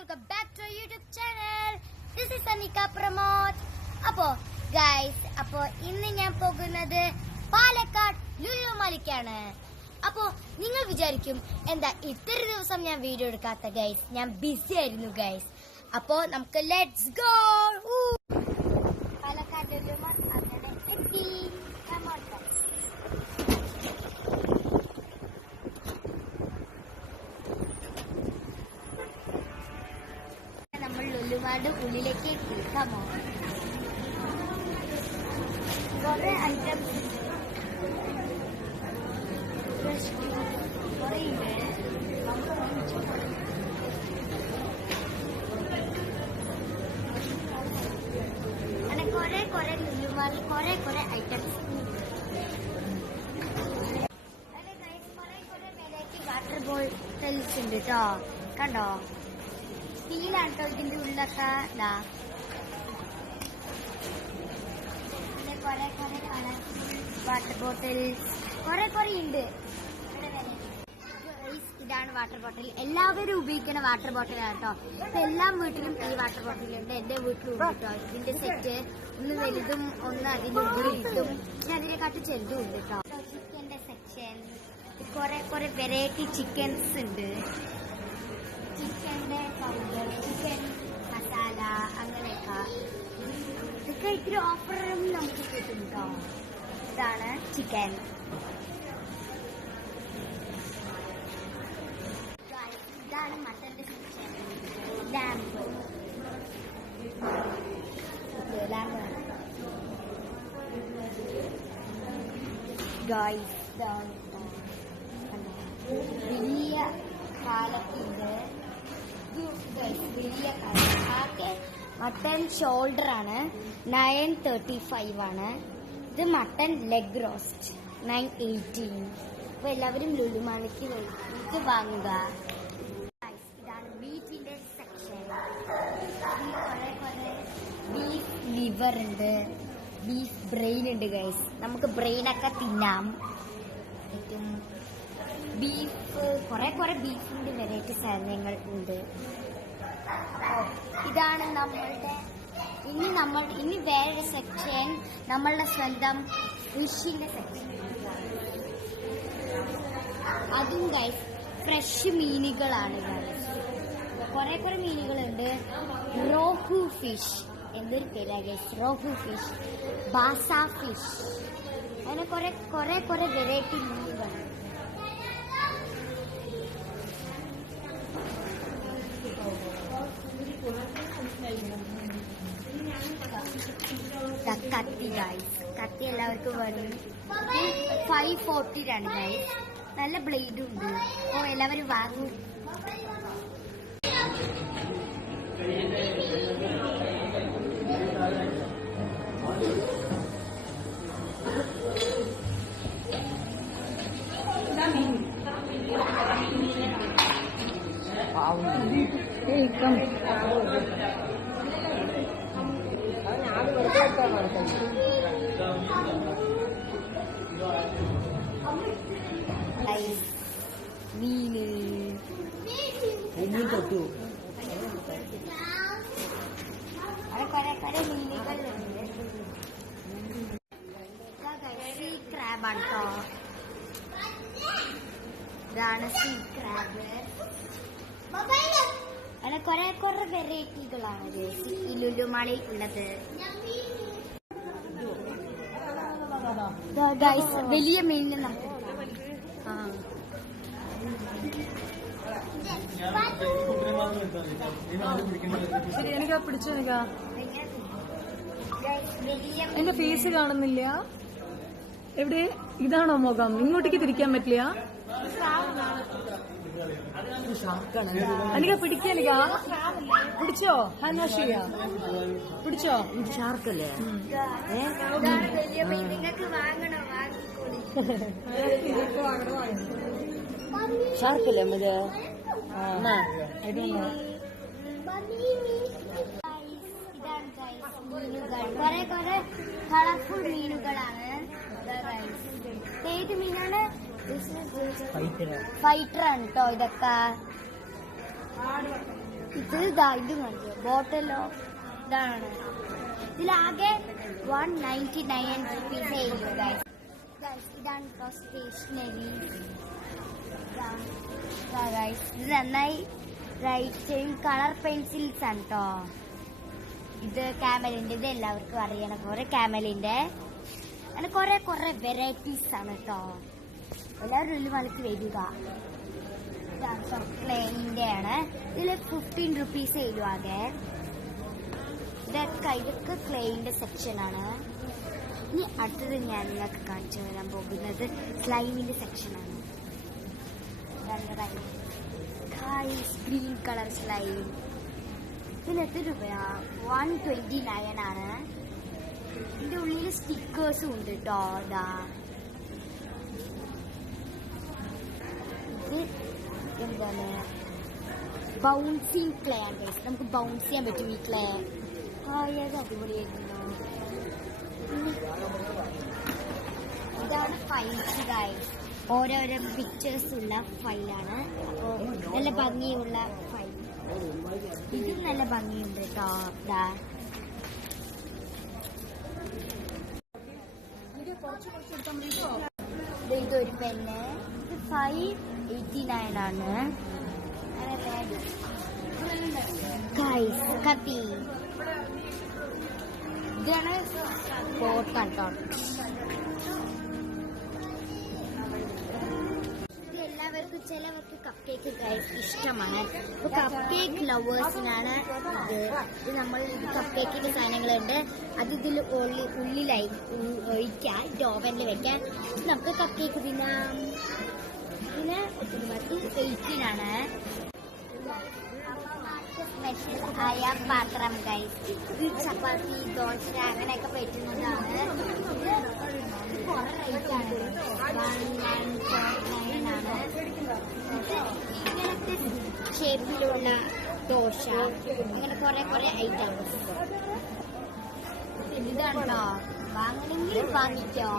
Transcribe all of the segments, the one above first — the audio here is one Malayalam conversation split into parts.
welcome back to our YouTube channel. This is Anika Pramod. അപ്പോൾ ഇന്ന് ഞാൻ പോകുന്നത് പാലക്കാട് ലുലു മാളിക്കാണ്. അപ്പോൾ നിങ്ങൾ വിചാരിക്കും എന്താ ഇത്ര ദിവസം ഞാൻ വീഡിയോ എടുക്കാത്ത ഗൈസ്, ഞാൻ ബിസി ആയിരുന്നു ഗൈസ്. അപ്പോൾ നമുക്ക് let's go. Palakkad Lulu mall അങ്ങനെ എത്തി. നമ്മൾ ലുലുമാളുടെ ഉള്ളിലേക്ക് എത്തിക്കാമോ? കുറെ ഐറ്റംസ് അങ്ങനെ കുറെ ലുലുമാളിൽ കുറെ ഐറ്റംസ്. കുറെ വെറൈറ്റി വാട്ടർ ബോട്ടിൽസ് ഉണ്ട് കേട്ടോ. കണ്ടോ, സ്റ്റീലാണ് കേട്ടോ ഇതിന്റെ ഉള്ളൊക്കെ. ഇതാ കുറെ വാട്ടർ ബോട്ടിൽസ് കുറെ ഉണ്ട്. ഇതാണ് വാട്ടർ ബോട്ടിൽ. എല്ലാവരും ഉപയോഗിക്കുന്ന വാട്ടർ ബോട്ടിലാണ് കേട്ടോ. ഇപ്പൊ എല്ലാ വീട്ടിലും ഈ വാട്ടർ ബോട്ടിലുണ്ട്. എന്റെ വീട്ടിലും ഉണ്ട് കേട്ടോ. ഇതിന്റെ സെറ്റ് ഒന്ന് വലുതും ഒന്ന് അതിന്റെ ഉള്ളിലിട്ടും അതിനെക്കാട്ടും ചെറുതും ഉണ്ട് കേട്ടോ. ചിക്കന്റെ സെക്ഷൻ കുറെ വെറൈറ്റി ചിക്കൻസ് ഉണ്ട്. ചിക്കന്റെ പൗഡർ, ചിക്കൻ മസാല, അങ്ങനെയൊക്കെ ഇതൊക്കെ ഇത്തിരി ഓഫറും നമുക്ക് കിട്ടും കേട്ടോ. ഇതാണ് ചിക്കൻ. ഇതാണ് മട്ടന്റെ സെക്ഷൻ. ലാമ്പ് ഗായ്സ്, വലിയ കാലത്തിന്റെ വലിയ കാലം. മട്ടൺ ഷോൾഡർ ആണ്, 935 ആണ്. ഇത് മട്ടൺ ലെഗ് റോസ്റ്റ് 918. അപ്പൊ എല്ലാവരും ലുലുമാളിക്ക് വാങ്ങുക. ഇതാണ് ബീഫിന്റെ സെക്ഷൻ. കുറെ ബീഫ് ലിവർ ഉണ്ട്, ബീഫ് ബ്രെയിൻ ഉണ്ട് ഗൈസ്. നമുക്ക് ബ്രെയിനൊക്കെ തിന്നാം. ബീഫ് കുറെ ബീഫിന്റെ വെറൈറ്റി സാധനങ്ങൾ ഉണ്ട്. ഇതാണ് നമ്മളുടെ ഇനി വേറൊരു സെക്ഷൻ, നമ്മളുടെ സ്വന്തം ഫിഷിന്റെ സെക്ഷൻ. അതും ഗൈസ് ഫ്രഷ് മീനുകളാണ് ഗൈസ്. കുറെ മീനുകളുണ്ട്. റോഹു ഫിഷ് എന്തൊരു പേരാ ഗൈസ്, റോഹു ഫിഷ്, ബാസ ഫിഷ്, അങ്ങനെ കുറെ വെറൈറ്റി മീനുകളാണ്. കത്തി ഗൈസ്, കത്തി എല്ലാവർക്കും വേണം. 540 ഗൈസ്. നല്ല ബ്ലേഡും ഉണ്ട്. അപ്പോൾ എല്ലാവരും വാങ്ങും. മീന് കുറെ മീനുകളുണ്ട്. സീ ക്രാബാണ് കേട്ടോ. ഇതാണ് സീ ക്രാബ്. അങ്ങനെ കുറെ വെറൈറ്റികളാണ് ഈ ലുലുമാളിൽ ഉള്ളത്. വലിയ മീനിന് നമുക്ക് ശരി, എനിക്കാ പിടിച്ചോ. എന്റെ ഫേസ് കാണുന്നില്ല. എവിടെ? ഇതാണോ മുഖം? ഇങ്ങോട്ടേക്ക് തിരിക്കാൻ പറ്റില്ല. എനിക്ക് പിടിക്കാൻ പിടിച്ചോ. ഹാൻവാഷിയ പിടിച്ചോ. ഷാർക്കല്ലേ? ഷാർക്കല്ലേ മറ്റേ? കുറെ കളർഫുൾ മീനുകളാണ്. ഏത് മീനാണ്? ഫൈറ്റർ ആണ് കേട്ടോ ഇതൊക്കെ. ഇത് ഇത് കണ്ടു ബോട്ടലോ ഇതാണ്. ഇതിലാകെ 199 റുപ്പീസേ ഉള്ളൂ ഗൈസ്. ഇതാണ് ഇപ്പൊ സ്റ്റേഷനറി. ഇത് നന്നായി റൈറ്റ് ചെയ്യും. കളർ പെൻസിൽസ് ആണ് കേട്ടോ. ഇത് ക്യാമലിന്റെ, ഇത് എല്ലാവർക്കും അറിയണം. കുറെ ക്യാമലിന്റെ അങ്ങനെ കുറെ വെറൈറ്റീസ് ആണ് കേട്ടോ. എല്ലാവരും ഒരു മണിക്ക് വരിക. ക്ലേന്റെ ആണ്. ഇതിൽ 15 റുപ്പീസേ ഉള്ളൂ ആകെ. ഇതൊക്കെ ക്ലേന്റെ സെക്ഷൻ ആണ്. ഇനി അടുത്തത് ഞാൻ നിങ്ങൾക്ക് കാണിച്ചു തരാൻ പോകുന്നത് സ്ലൈമിന്റെ സെക്ഷനാണ്. Green colour slime. ഇതിന് എത്ര രൂപയാ? 129 ആണ്. ഇതിന്റെ ഉള്ളിൽ സ്റ്റിക്കേഴ്സും ഉണ്ട് കേട്ടോ. ഇത് എന്താണ് ബൗൺസിങ് ക്ലേ ആണ്. നമുക്ക് ബൗൺസ് ചെയ്യാൻ പറ്റും ഈ ക്ലേ. അത് അടിപൊളിയായിരുന്നു. ഇതാണ് ഫൈൽസ് ഗൈസ്. ഓരോരോ പിക്ചേഴ്സ് ഉള്ള ഫയലാണ്. അപ്പോൾ നല്ല ഭംഗിയുള്ള ഫയൽ. ഇത് നല്ല ഭംഗിയുണ്ട് കേട്ടോ. ഇതൊരു പെന്ന്. ഇത് 589 ആണ്. ഗൈസ് കത്തി. ഇതാണ് പോട്ടാണ് കേട്ടോ. എല്ലാവർക്കും ചിലവർക്ക് കപ്പ് കേക്ക് ഗൈസ് ഇഷ്ടമാണ്. അപ്പൊ കപ്പ് കേക്ക് ലവേഴ്സിനാണ് ഇത്. നമ്മൾ കപ്പ് കേക്കിന്റെ സാധനങ്ങളുണ്ട്. അത് ഇതിൽ ഉള്ളിലായി ഒഴിക്കാൻ, ഓവനിൽ വെക്കാൻ. നമുക്ക് കപ്പ് കേക്ക് തിന്നാം. പിന്നെ 18 ആണ്. സ്പെഷ്യൽ ആയ പാത്രം ഗൈസ്. ഇത് ചപ്പാത്തി, ദോശ അങ്ങനെയൊക്കെ പറ്റുന്നതാണ്. കുറെ റേറ്റ് ആണ്. 199 ആണ്. ഇങ്ങനത്തെ ഷേപ്പിലുള്ള ദോശ, അങ്ങനെ കുറെ ഐറ്റംസ്. ഇതാണോ വാങ്ങണമെങ്കിൽ വാങ്ങിക്കോ.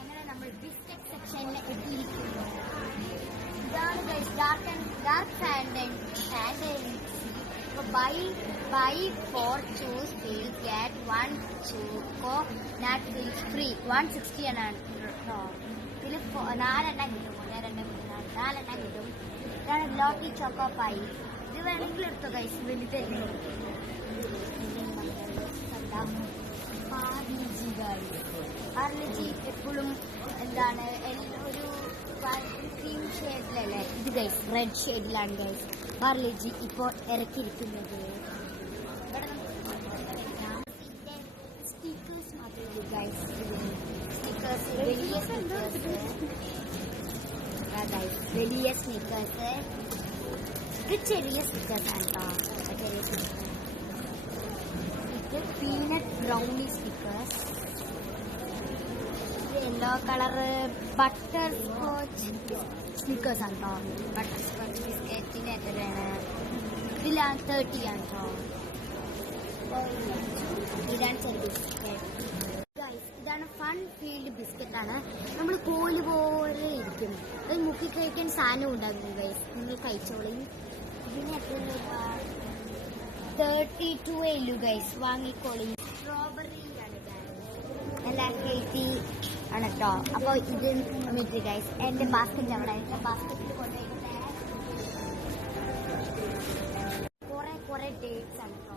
അങ്ങനെ നമ്മൾ ബിസ്ക്കറ്റ് സെക്ഷനിൽ എത്തിയിരിക്കുന്നു. ഇതാണ് guys dark sand. Buy 4 choose will get 1 coconut milk free. 160 ആണ് കേട്ടോ. ഇതിൽ 4 എണ്ണം കിട്ടും. 4 എണ്ണം കിട്ടും. ഇതാണ് ഗ്ലോക്കി ചോക്കോ പൈ. ഇത് വേണമെങ്കിൽ എടുത്തോ ഗൈസ്, വലുതല്ലേ. പാർലിജി എപ്പോഴും എന്താണ് ഒരു ക്രീം ഷെയ്ഡിലല്ലേ. ഇത് ഗൈസ് റെഡ് ഷെയ്ഡിലാണ് ഗൈസ് പാർലിജി ഇപ്പോൾ ഇറക്കിയിരിക്കുന്നത്. സ്റ്റിക്കേഴ്സ് മാത്രമേ ഉള്ളൂ ഗൈസ്. സ്റ്റിക്കേഴ്സ് വലിയ സ്റ്റിക്കേഴ്സ്. ഇത് ചെറിയ സ്റ്റിക്കേഴ്സാണ് കേട്ടോ. ചെറിയ സ്റ്റിക്കേഴ്സ്. ഇത് peanut brownie stickers. Yellow colour butter scotch Snickers ആണ് കേട്ടോ. ബട്ടർ സ്കോച്ച് ബിസ്ക്കറ്റിന് എത്രയാണ്? ഇതിൽ 30 ആണ് കേട്ടോ. ഇതാണ് ചെറിയ ബിസ്ക്കറ്റ്. ഇതാണ് ഫൺ ഫീൽഡ് ബിസ്ക്കറ്റ് ആണ്. നമ്മൾ കോല് പോലെ ഇരിക്കും. അത് മുക്കി കഴിക്കാൻ സാധനം ഉണ്ടാകുന്നു ഗൈസ്. നിങ്ങൾ കഴിച്ചോളി. ഇതിന് എത്ര രൂപ? 32 ഉള്ളൂ ഗൈസ്. വാങ്ങിക്കോളി. സ്ട്രോബെറി ആണ് നല്ല ഹെൽത്തി ആണ് കേട്ടോ. അപ്പോൾ ഇത് മിറ്റ് ഗൈസ് എന്റെ ബാസ്ക്കറ്റ് അവിടെ ബാസ്ക്കറ്റിൽ കൊണ്ടുപോയിട്ട് കുറെ ഡേറ്റ്സ് ആണ് കേട്ടോ.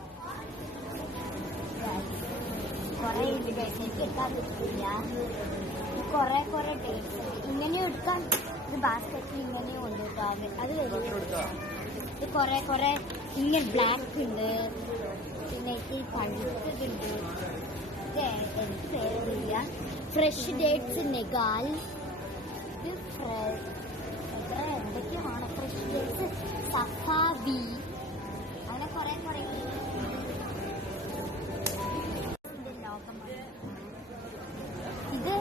കുറെ ഉണ്ട് ഗൈസ്. എനിക്ക് എടുക്കാൻ പറ്റില്ല. കുറെ ഡേറ്റ്സ് ഇങ്ങനെയും എടുക്കാൻ. ഇത് ബാസ്ക്കറ്റിൽ ഇങ്ങനെയും ഉണ്ട് കേട്ടോ. അത് വലിയ ഇത് കുറെ ഇങ്ങനെ ബ്ലാക്ക് ഉണ്ട്. പിന്നെ ഇത് പഴുത്തതുണ്ട്. എനിക്ക് പേരില്ല. ഫ്രഷ് ഡേറ്റ്സ് നെഗാൽ. ഇത് എന്തൊക്കെയാണ് ഫ്രഷ് ഡേറ്റ്സ് സഫാവി. അങ്ങനെ കുറെ ഇത്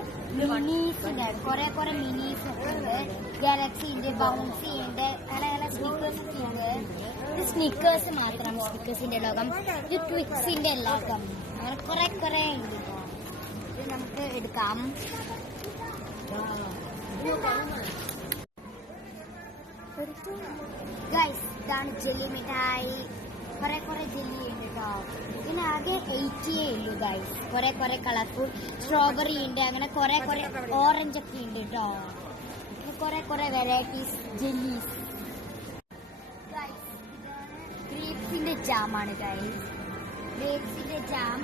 മിനീസിന്റെ കുറെ മിനീസ് ഉണ്ട്. ഗാലക്സിന്റെ ബൗൺസിന്റെ അങ്ങനെ സ്നിക്കേഴ്സ് ഉണ്ട്. ഇത് സ്നിക്കേഴ്സ് മാത്രം. സ്നിക്കേഴ്സിന്റെ ലോകം. ഇത് ട്വിക്സിന്റെ ലോകം. അങ്ങനെ കുറെ ഉണ്ട്. ഇത് നമുക്ക് എടുക്കാം. ഗൈസ് ഇതാണ് ജെല്ലി മിഠായി. കുറെ ജെല്ലി ഉണ്ട് കേട്ടോ. പിന്നെ ആകെ 80 ഉള്ളൂ ഗൈസ്. കുറെ കളർഫുൾ സ്ട്രോബെറി ഉണ്ട്, അങ്ങനെ കുറെ ഓറഞ്ച് ഒക്കെ ഉണ്ട് കേട്ടോ. കുറെ വെറൈറ്റീസ് ജെല്ലീസ്. ഗ്രേപ്സിന്റെ ജാമാണ് ഗൈസ്. ഗ്രേപ്സിന്റെ ജാം,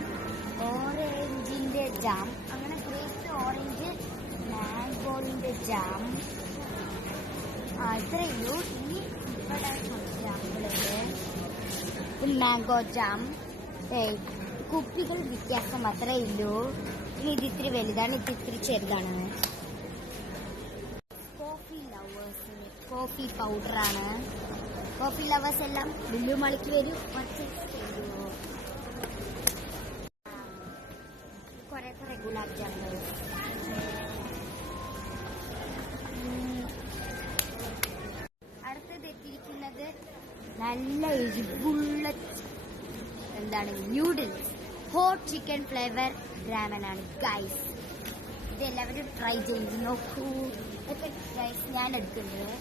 ഓറഞ്ചിന്റെ ജാം, അങ്ങനെ ഗ്രേപ്സ്, ഓറഞ്ച്, മാംഗോന്റെ ജാം. ഇത്രയേ ഉള്ളൂ. ഇനി ഇവിടെ ജാമുകളുണ്ട്. Mango jam. കുപ്പികൾ വ്യത്യാസം അത്രേ ഉള്ളൂ. ഇനി ഇത് ഇത്തിരി വലുതാണ്, ഇത് ഇത്തിരി ചെറുതാണ്. കോഫി ലവേഴ്സിന് കോഫി പൗഡറാണ്. കോഫി ലവേഴ്സ് എല്ലാം ലുലുമാളിക്ക് വരും, പർച്ചേസ് ചെയ്യൂ. കുറെ ഗുലാബ് ജാമുകൾ. അടുത്തത് എത്തിയിരിക്കുന്നത് നല്ല എരിവുള്ള എന്താണ് ന്യൂഡിൽസ്, ഹോട്ട് ചിക്കൻ ഫ്ലേവർ രാമനാണ് ഗൈസ്. ഇതെല്ലാവരും ട്രൈ ചെയ്ത് നോക്കൂ. ഇതൊക്കെ ഗൈസ് ഞാൻ എടുക്കുന്നത്.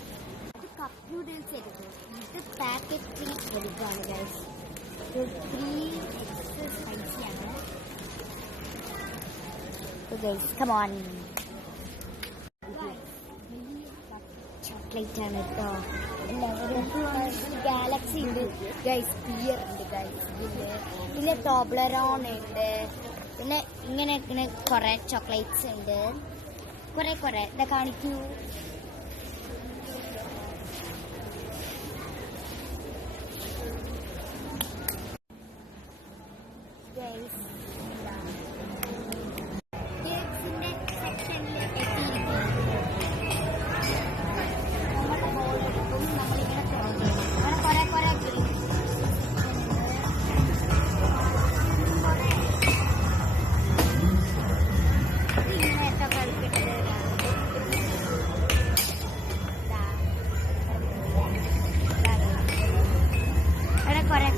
ഇത് കപ്പ് ന്യൂഡിൽസ് എടുക്കും. ഇത് പാക്കറ്റിന് വലുതാണ് ഗൈസ്. 3x സ്പൈസിയാണ് ഗൈസ്. Come on. ചോക്ലേറ്റ് ആണ് കേട്ടോ. എല്ലാവരും ഗാലക്സി ഉണ്ട് ഗൈസ്, പിയർ ഉണ്ട് ഗൈസ്, പിന്നെ ടോബ്ലറോൺ ഉണ്ട്, പിന്നെ ഇങ്ങനെ കുറെ ചോക്ലേറ്റ്സ് ഉണ്ട്. കുറെ ഇതാ കാണിക്കൂ. ഗൈസ് കേക്സിന്റെ സെക്ഷനിൽ എത്തിയിരിക്കുന്നു. നമ്മുടെ ബോളെടുക്കും, നമ്മളിങ്ങനെ തുറന്നു. അങ്ങനെ കുറെ ഇങ്ങനെയൊക്കെ കളിക്കിട്ട് അങ്ങനെ കുറെ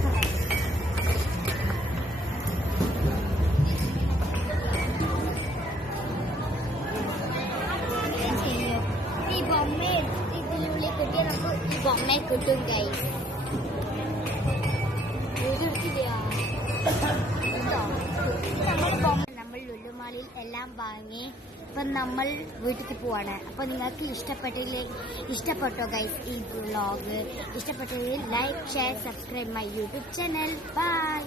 ഈ ബൊമ്മ ഇതിനുള്ളിൽ കിട്ടിയ നമുക്ക് ഈ ബൊമ്മ കിട്ടും ഗൈസ്. നമ്മൾ ലുലുമാളിൽ എല്ലാം വാങ്ങി ഇപ്പം നമ്മൾ വീട്ടിൽ പോവാണ്. അപ്പൊ നിങ്ങൾക്ക് ഇഷ്ടപ്പെട്ടോ ഗൈസ് ഈ വ്ളോഗ്? ഇഷ്ടപ്പെട്ടെങ്കിൽ like, share, subscribe my YouTube channel. By.